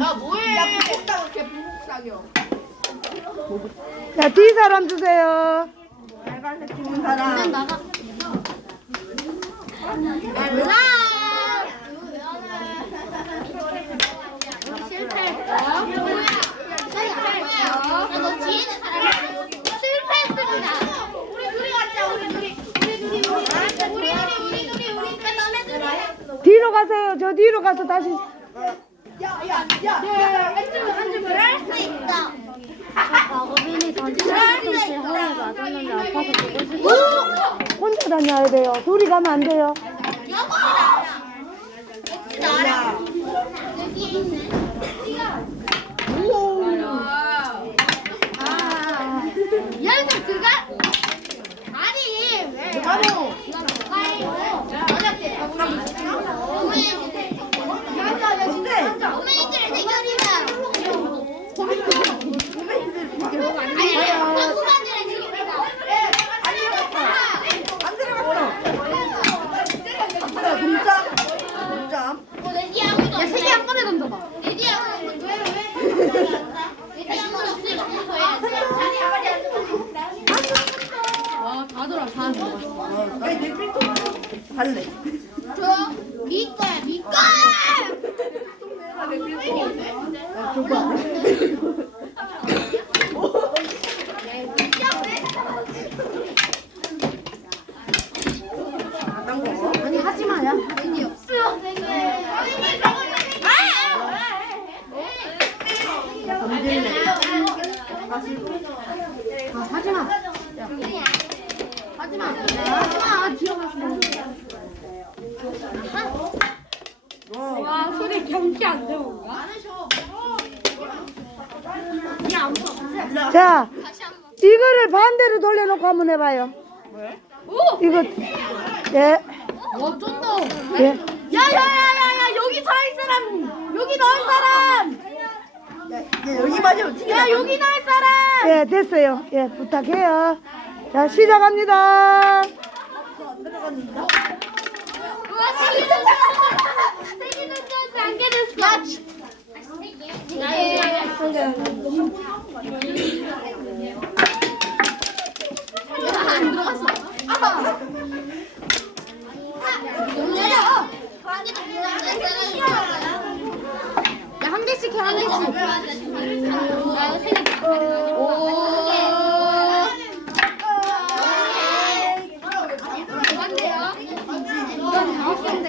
야 뭐해? 뒤 사람 주세요. 빨간색 찍는 사람. 누나. 실패했어. 뭐야? 실패했어. 너 뒤에 있는 사람 실패했습니다. 우리 둘이 갔자. 우리 둘이. 우리 둘이. 우리 둘이. 우리 둘이. 우리 둘이. 우리 둘이. 너네 둘이. 가세요. 저 뒤로 가서 다시. 그럴 수 있어. 마고빈이 던지는 허리 맞았는데 아파서 보고 싶어. 혼자 다녀야 돼요. 둘이 가면 안 돼요. 여보라. 나라. 여기 있네. 아. 연습 그가 아니 왜? 바로. 이건 빨리. 어렵게. 고메이들 대결이다. 아니 한국만들의 대결이다. 안 들어갔어. 진짜 동점. 동점. 야, 세개 한 번에 던져봐. 레디하고 왜, 왜? 레디하고 없으니까 공부 해야지. 자리 가만히 다 어, 아니 내 필통 갈래. 저, 미꺼야, 미꺼! 아, 줘봐. 딴 거. 아니, 하지 마야. 레디 없어. 던질래. 아, 하지 마. 하지 마. 하지 마. 들어갔어. 와. 와, 소리 경기 안 무서워. 자. 이거를 반대로 돌려놓고 한번 해봐요. 오! 이거, 예, 와, 쩐다. 예. 야야야야야 여기 서 있는 사람 여기 넣을 사람 야, 야, 여기 맞으면 튀겨. 야 여기 넣을 사람 예, 됐어요. 예, 부탁해요. 자, 시작합니다. 세개 세개 들어갔어 야한 개씩 해, 한 개씩. 야, 세 개. 오. 맞네요. 이건 다섯 개인데.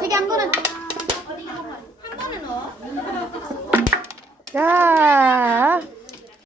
세개 한 번에 한 번에 넣어. 자.